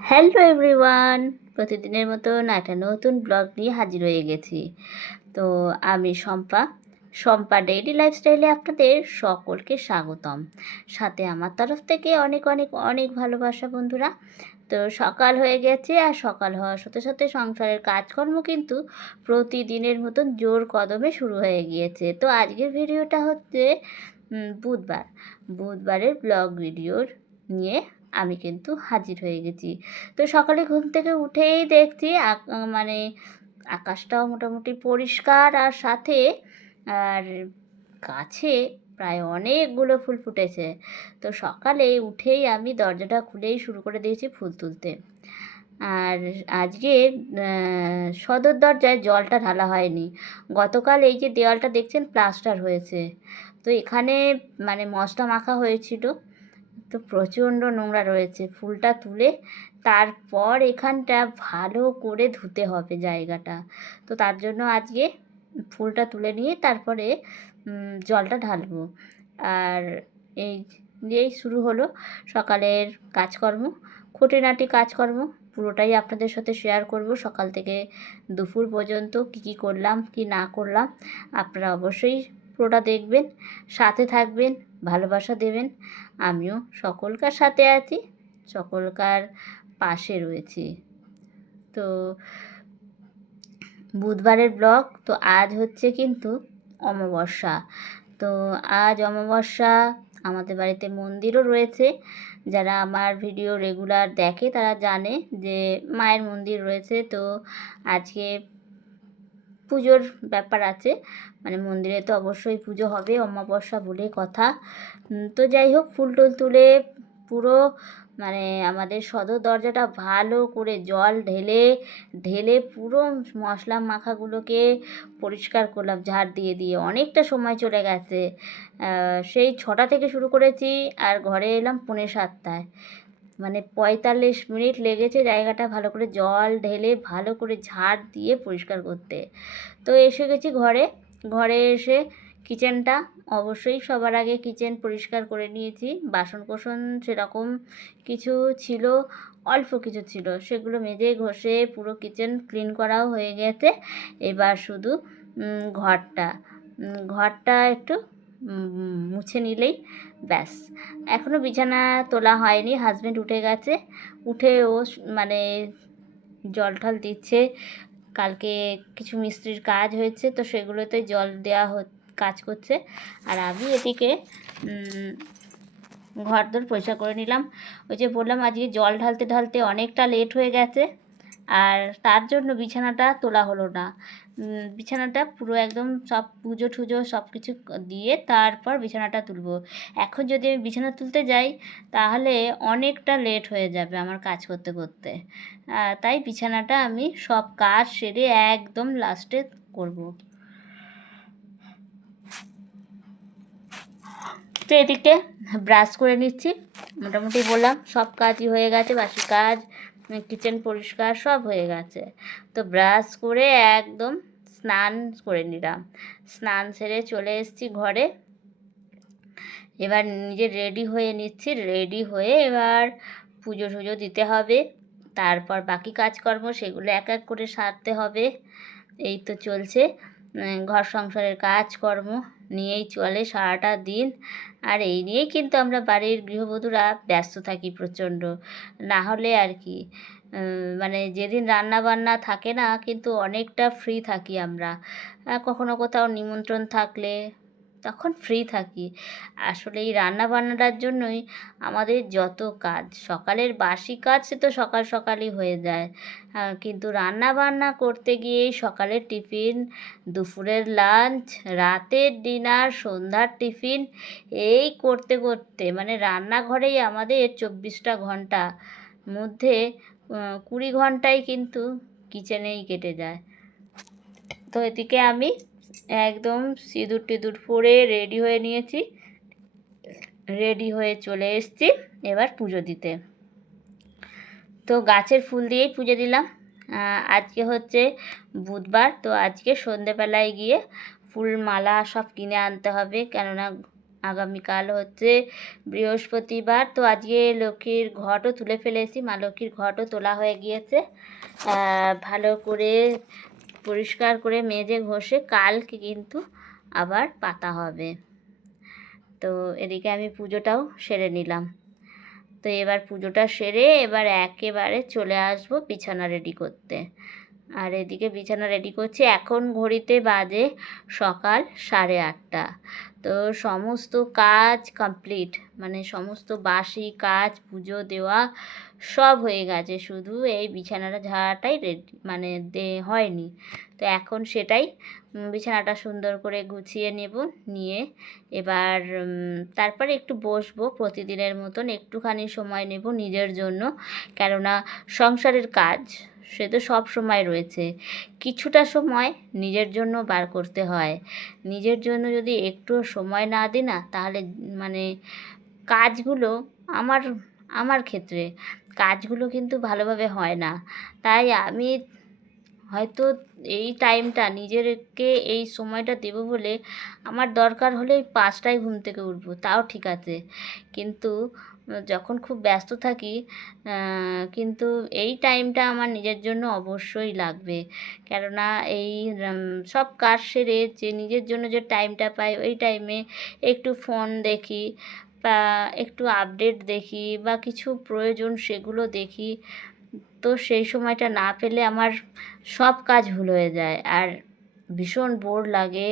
Hello everyone, প্রতিদিনের মতন একটা নতুন ব্লগ নিয়ে হাজির হয়ে গেছি। তো আমি শম্পা ডেইলি লাইফস্টাইলে আপনাদের সকলকে স্বাগতম। সাথে আমার তরফ থেকে অনেক অনেক অনেক ভালোবাসা বন্ধুরা। তো সকাল হয়ে গেছে, আর সকাল হওয়ার সাথে সাথে সংসারের কাজকর্ম কিন্তু প্রতিদিনের মতন জোর কদমে শুরু হয়ে গিয়েছে। তো আজকের ভিডিওটা হচ্ছে বুধবারের ব্লগ ভিডিওর নিয়ে আমি কিন্তু হাজির হয়ে গেছি। তো সকালে ঘুম থেকে উঠেই দেখছি মানে আকাশটাও মোটামুটি পরিষ্কার, আর সাথে আর গাছে প্রায় অনেকগুলো ফুল ফুটেছে। তো সকালে উঠেই আমি দরজাটা খুলেই শুরু করে দিয়েছি ফুল তুলতে। আর আজকে সদর দরজায় জলটা ঢালা হয়নি। গতকাল এই যে দেওয়ালটা দেখছেন প্লাস্টার হয়েছে, তো এখানে মানে মশলা মাখা হয়েছিল, তো প্রচণ্ড নোংরা রয়েছে। ফুলটা তুলে তারপর এখানটা ভালো করে ধুতে হবে জায়গাটা। তো তার জন্য আজকে ফুলটা তুলে নিয়ে তারপরে জলটা ঢালবো। আর এই দিয়েই শুরু হলো সকালের কাজকর্ম, খুঁটিনাটি কাজকর্ম পুরোটাই আপনাদের সাথে শেয়ার করব। সকাল থেকে দুপুর পর্যন্ত কী করলাম কি না করলাম আপনারা অবশ্যই পুরোটা দেখবেন, সাথে থাকবেন, ভালোবাসা দেবেন। আমিও সকলকার সাথে আছি, সকলকার পাশে রয়েছি। তো বুধবারের ব্লগ। তো আজ হচ্ছে কিন্তু অমাবস্যা। তো আজ অমাবস্যা, আমাদের বাড়িতে মন্দিরও রয়েছে। যারা আমার ভিডিও রেগুলার দেখে তারা জানে যে মায়ের মন্দির রয়েছে। তো আজকে পুজোর ব্যাপার আছে, মানে মন্দিরে তো অবশ্যই পুজো হবে, অমাবস্যা বলে কথা। তো যাই হোক, ফুল টুল তুলে পুরো মানে আমাদের সদর দরজাটা ভালো করে জল ঢেলে ঢেলে পুরো মশলা মাখাগুলোকে পরিষ্কার করলাম ঝাড় দিয়ে দিয়ে। অনেকটা সময় চলে গেছে, সেই 6টা থেকে শুরু করেছি আর ঘরে এলাম 6:45, মানে 45 মিনিট লেগেছে জায়গাটা ভালো করে জল ঢেলে ভালো করে ঝাড় দিয়ে পরিষ্কার করতে। তো এসে গেছি ঘরে। ঘরে এসে কিচেনটা অবশ্যই সবার আগে কিচেন পরিষ্কার করে নিয়েছি। বাসনকোসন সেরকম কিছু ছিল, অল্প কিছু ছিল, সেগুলো মেজে ঘষে পুরো কিচেন ক্লিন করাও হয়ে গেছে। এবার শুধু ঘরটা ঘরটা একটু মুছে নিলেই ব্যাস। এখনও বিছানা তোলা হয়নি, হাজব্যান্ড উঠে গেছে। উঠে ও মানে জল ঠল দিচ্ছে। কালকে কিছু মিস্ত্রির কাজ হয়েছে, তো সেগুলোতে জল দেওয়া কাজ করছে। আর আমি এদিকে ঘর দোর পরিষ্কার করে নিলাম। ওই যে বললাম আজকে জল ঢালতে ঢালতে অনেকটা লেট হয়ে গেছে, আর তার জন্য বিছানাটা তোলা হলো না। বিছানাটা পুরো একদম সব পুজো টুজো সব কিছু দিয়ে তারপর বিছানাটা তুলবো। এখন যদি আমি বিছানা তুলতে যাই তাহলে অনেকটা লেট হয়ে যাবে আমার কাজ করতে করতে। তাই বিছানাটা আমি সব কাজ সেরে একদম লাস্টে করব। তো এদিকে ব্রাশ করে নিচ্ছি। মোটামুটি বললাম সব কাজই হয়ে গেছে, বাসি কাজ, কিচেন পরিষ্কার সব হয়ে গেছে। তো ব্রাশ করে একদম স্নান করে নিলাম। স্নান সেরে চলে এসেছি ঘরে। এবার নিজে রেডি হয়ে নিচ্ছি, রেডি হয়ে এবার পুজো টুজো দিতে হবে। তারপর বাকি কাজকর্ম সেগুলো এক এক করে সারতে হবে। এই তো চলছে, ঘর সংসারের কাজকর্ম নিয়েই চলে সারাটা দিন। আর এই নিয়েই কিন্তু আমরা বাড়ির গৃহবধূরা ব্যস্ত থাকি প্রচণ্ড। না হলে আর কি, মানে যেদিন রান্না বান্না থাকে না কিন্তু অনেকটা ফ্রি থাকি আমরা। কখনো কোথাও নিমন্ত্রণ থাকলে তখন ফ্রি থাকি। আসলে এই রান্না বান্নাটার জন্যই আমাদের যত কাজ, সকালের বাসি কাজ সে তো সকাল সকালই হয়ে যায়, কিন্তু রান্না বান্না করতে গিয়েই সকালের টিফিন, দুপুরের লাঞ্চ, রাতের ডিনার, সন্ধ্যার টিফিন, এই করতে করতে মানে রান্নাঘরেই আমাদের 24টা ঘন্টা মধ্যে 20 ঘন্টাই কিন্তু কিচেনেই কেটে যায়। তো এদিকে আমি একদম সিঁদুর টিঁদুর পরে রেডি হয়ে নিয়েছি, রেডি হয়ে চলে এসেছি এবার পুজো দিতে। তো গাছের ফুল দিয়েই পুজো দিলাম। আজকে হচ্ছে বুধবার, তো আজকে সন্ধেবেলায় গিয়ে ফুল মালা সব কিনে আনতে হবে, কেননা আগামীকাল হচ্ছে বৃহস্পতিবার, তো আজকে লক্ষ্মীর ঘটও তুলে ফেলেছি, মা লক্ষ্মীর ঘটও তোলা হয়ে গিয়েছে। ভালো করে পরিষ্কার করে মেজে ঘষে কালকে কিন্তু আবার পাতা হবে। তো এদিকে আমি পুজোটাও সেরে নিলাম। তো এবার পুজোটা সেরে এবার একেবারে চলে আসবো বিছানা রেডি করতে। আর এদিকে বিছানা রেডি করছি, এখন ঘড়িতে বাজে সকাল 8:30। তো সমস্ত কাজ কমপ্লিট, মানে সমস্ত বাসি কাজ, পুজো দেওয়া সব হয়ে গেছে, শুধু এই বিছানাটা ঝাড়াটাই রেডি মানে হয়নি। তো এখন সেটাই বিছানাটা সুন্দর করে গুছিয়ে নেব, নিয়ে এবার তারপরে একটু বসবো, প্রতিদিনের মতন একটুখানি সময় নেব নিজের জন্য, কেননা সংসারের কাজ সে তো সব সময় রয়েছে, কিছুটা সময় নিজের জন্য বার করতে হয়। নিজের জন্য যদি একটু সময় না দিই না, তাহলে মানে কাজগুলো আমার আমার ক্ষেত্রে কাজগুলো কিন্তু ভালোভাবে হয় না। তাই আমি হয়তো এই টাইমটা নিজেরকে এই সময়টা দেবো বলে আমার দরকার হলে 5টায় ঘুম থেকে উঠবো, তাও ঠিক আছে। কিন্তু যখন খুব ব্যস্ত থাকি, কিন্তু এই টাইমটা আমার নিজের জন্য অবশ্যই লাগবে, কেননা এই সব কাজ সেরে যে নিজের জন্য যে টাইমটা পাই, ওই টাইমে একটু ফোন দেখি বা একটু আপডেট দেখি বা কিছু প্রয়োজন সেগুলো দেখি। তো সেই সময়টা না পেলে আমার সব কাজ ভুল হয়ে যায়, আর ভীষণ বোর লাগে,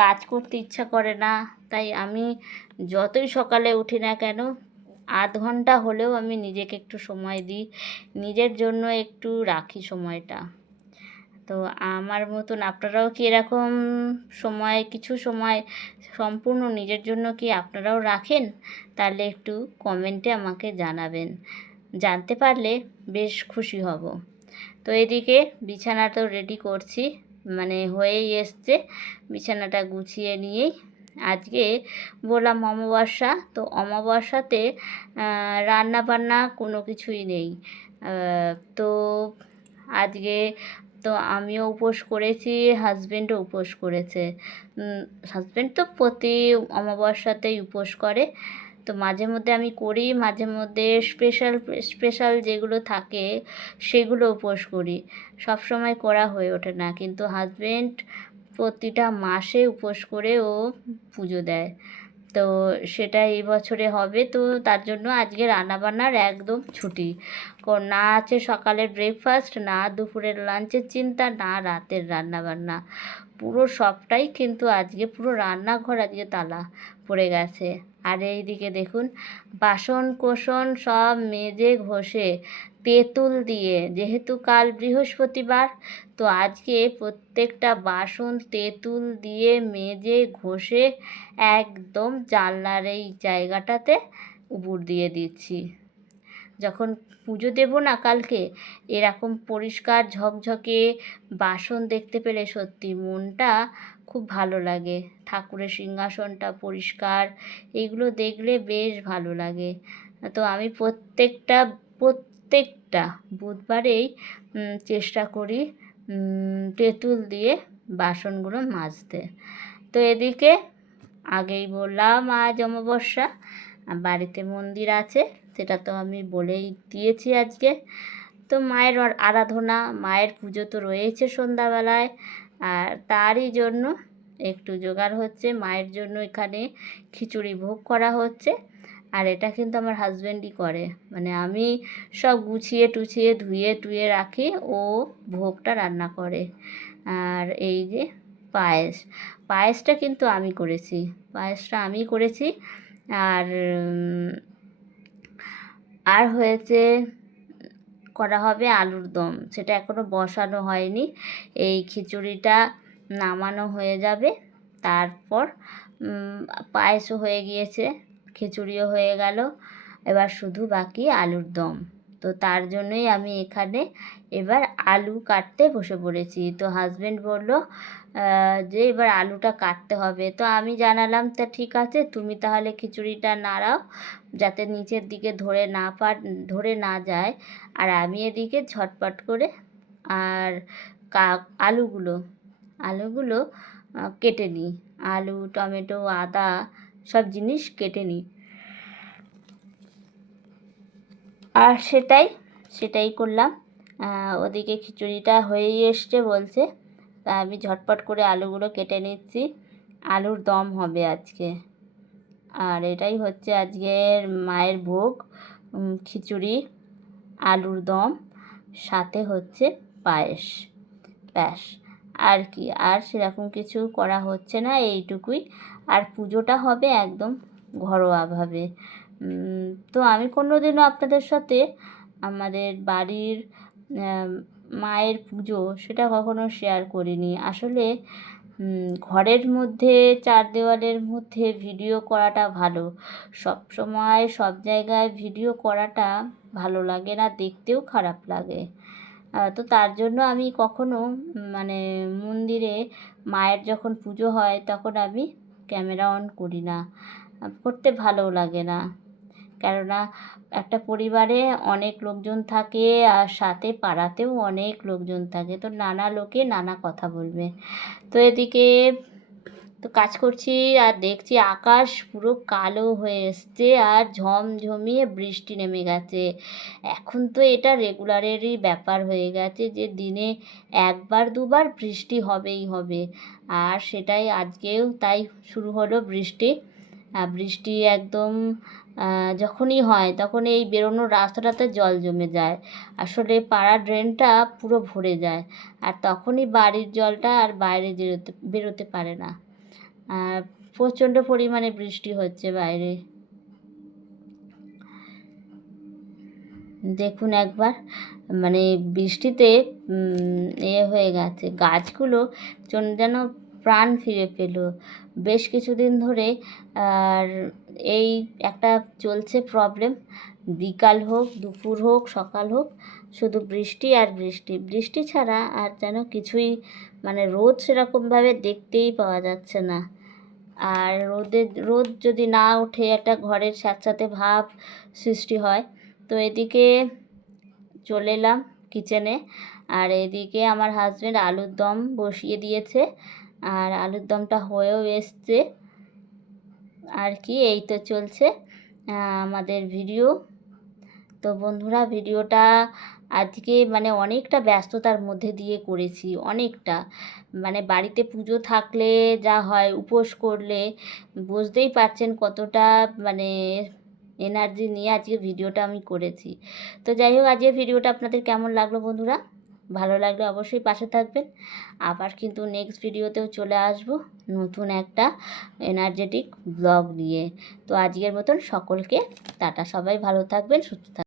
কাজ করতে ইচ্ছা করে না। তাই আমি যতই সকালে উঠি না কেন, আধ ঘন্টা হলেও আমি নিজেকে একটু সময় দিই, নিজের জন্য একটু রাখি সময়টা। তো আমার মতন আপনারাও কি এরকম সময়, কিছু সময় সম্পূর্ণ নিজের জন্য কি আপনারাও রাখেন? তাহলে একটু কমেন্টে আমাকে জানাবেন, জানতে পারলে বেশ খুশি হব। তো এদিকে বিছানাটাও রেডি করছি, মানে হয়েই এসছে, বিছানাটা গুছিয়ে নিয়েই আজকে বললাম অমাবস্যা, তো অমাবস্যাতে রান্না বান্না কোনো কিছুই নেই। তো আজকে তো আমিও উপোস করেছি, হাজব্যান্ডও উপোস করেছে। হাজব্যান্ড তো প্রতি অমাবস্যাতেই উপোস করে, তো মাঝে মধ্যে আমি করি, মাঝে মধ্যে স্পেশাল স্পেশাল যেগুলো থাকে সেগুলো উপোস করি, সব সময় করা হয়ে ওঠে না। কিন্তু হাজব্যান্ড প্রতিটা মাসে উপোস করে ও পুজো দেয়, তো সেটা এই বছরে হবে। তো তার জন্য আজকে রান্নাবান্নার একদম ছুটি, না আছে সকালের ব্রেকফাস্ট, না দুপুরের লাঞ্চের চিন্তা, না রাতের রান্নাবান্না, পুরো সবটাই কিন্তু আজকে পুরো রান্নাঘর আজকে তালা পড়ে গেছে। আর এইদিকে দেখুন বাসন কোসন সব মেজে ঘষে তেঁতুল দিয়ে, যেহেতু কাল বৃহস্পতিবার, তো আজকে প্রত্যেকটা বাসন তেঁতুল দিয়ে মেজে ঘষে একদম জানলার এই জায়গাটাতে উপুর দিয়ে দিচ্ছি। যখন পুজো দেবো না কালকে, এরকম পরিষ্কার ঝকঝকে বাসন দেখতে পেলে সত্যি মনটা খুব ভালো লাগে। ঠাকুরের সিংহাসনটা পরিষ্কার, এগুলো দেখলে বেশ ভালো লাগে। তো আমি প্রত্যেকটা বুধবারেই চেষ্টা করি তেঁতুল দিয়ে বাসনগুলো মাজতে। তো এদিকে আগেই বললাম আজ অমাবস্যা, বাড়িতে মন্দির আছে, সেটা তো আমি বলেই দিয়েছি আজকে। তো মায়ের আরাধনা, মায়ের পুজো তো রয়েছে সন্ধ্যাবেলায়, আর তারই জন্য একটু জোগাড় হচ্ছে, মায়ের জন্য এখানে খিচুড়ি ভোগ করা হচ্ছে। আর এটা কিন্তু আমার হাজব্যান্ডই করে, মানে আমি সব গুছিয়ে টুছিয়ে ধুয়ে টুয়ে রাখি, ও ভোগটা রান্না করে। আর এই যে পায়েসটা কিন্তু আমি করেছি, পায়েসটা আমি করেছি। আর আর হয়েছে করা হবে আলুর দম, সেটা এখনও বসানো হয়নি। এই খিচুড়িটা নামানো হয়ে যাবে, তারপর পায়েসও হয়ে গিয়েছে, খিচুড়িও হয়ে গেল, এবার শুধু বাকি আলুর দম। তো তার জন্যই আমি এখানে এবার আলু কাটতে বসে পড়েছি। তো হাজব্যান্ড বলল যে এবার আলুটা কাটতে হবে, তো আমি জানালাম তা ঠিক আছে, তুমি তাহলে খিচুড়িটা নাড়াও যাতে নিচের দিকে ধরে না যায়, আর আমি এদিকে ঝটপট করে আর আলুগুলো কেটে নিই। আলু, টমেটো, আদা সব জিনিস কেটে নিই। আর সেটাই করলাম। ওদিকে খিচুড়িটা হয়েই এসছে বলছে, তা আমি ঝটপট করে আলুগুলো কেটে নিচ্ছি। আলুর দম হবে আজকে। আর এটাই হচ্ছে আজকের মায়ের ভোগ, খিচুড়ি, আলুর দম, সাথে হচ্ছে পায়েস, ব্যাস। আর কি, আর সেরকম কিছু করা হচ্ছে না, এইটুকুই। আর পুজোটা হবে একদম ঘরোয়াভাবে। তো আমি কোনোদিনও আপনাদের সাথে আমাদের বাড়ির মায়ের পুজো সেটা কখনো শেয়ার করিনি। আসলে ঘরের মধ্যে, চার দেওয়ালের মধ্যে ভিডিও করাটা ভালো। সব সময় সব জায়গায় ভিডিও করাটা ভালো লাগে না, দেখতেও খারাপ লাগে। তো তার জন্য আমি কখনো মানে মন্দিরে মায়ের যখন পুজো হয় তখন আমি ক্যামেরা অন করি না, করতে ভালোও লাগে না। কেননা একটা পরিবারে অনেক লোকজন থাকে, আর সাথে পাড়াতেও অনেক লোকজন থাকে, তো নানা লোকে নানা কথা বলবে। তো এদিকে তো কাজ করছি আর দেখছি আকাশ পুরো কালো হয়ে এসছে আর ঝমঝমিয়ে বৃষ্টি নেমে গেছে। এখন তো এটা রেগুলারেরই ব্যাপার হয়ে গেছে যে দিনে একবার দুবার বৃষ্টি হবেই হবে। আর সেটাই আজকেও তাই শুরু হলো বৃষ্টি। বৃষ্টি একদম যখনই হয় তখন এই বেরোনোর রাস্তাটাতে জল জমে যায়। আসলে পাড়ার ড্রেনটা পুরো ভরে যায়, আর তখনই বাড়ির জলটা আর বাইরে বেরোতে পারে না। আর প্রচণ্ড পরিমাণে বৃষ্টি হচ্ছে বাইরে, দেখুন একবার। মানে বৃষ্টিতে হয়ে গেছে গাছগুলো, যেন প্রাণ ফিরে পেল বেশ কিছুদিন ধরে। আর এই একটা চলছে প্রবলেম, বিকাল হোক, দুপুর হোক, সকাল হোক, শুধু বৃষ্টি আর বৃষ্টি। বৃষ্টি ছাড়া আর যেন কিছুই, মানে রোদ সেরকমভাবে দেখতেই পাওয়া যাচ্ছে না। আর রোদ যদি না ওঠে একটা ঘরের স্যাঁতস্যাঁতে ভাব সৃষ্টি হয়। তো এদিকে চলে এলাম কিচেনে, আর এদিকে আমার হাজব্যান্ড আলুর দম বসিয়ে দিয়েছে, আর আলুর দমটা হয়েও এসছে। আর কি, এই তো চলছে আমাদের ভিডিও। তো বন্ধুরা, ভিডিওটা আজকে মানে অনেকটা ব্যস্ততার মধ্যে দিয়ে করেছি, অনেকটা। মানে বাড়িতে পুজো থাকলে যা হয়, উপোস করলে বুঝতেই পারছেন কতটা মানে এনার্জি নিয়ে আজকে ভিডিওটা আমি করেছি। তো যাই হোক, আজকে ভিডিওটা আপনাদের কেমন লাগলো বন্ধুরা? ভালো লাগলে অবশ্যই পাশে থাকবেন। আবার কিন্তু নেক্সট ভিডিওতেও চলে আসব নতুন একটা এনার্জেটিক ব্লগ নিয়ে। তো আজকের মতন সকলকে টাটা, সবাই ভালো থাকবেন, সুস্থ থাকবেন।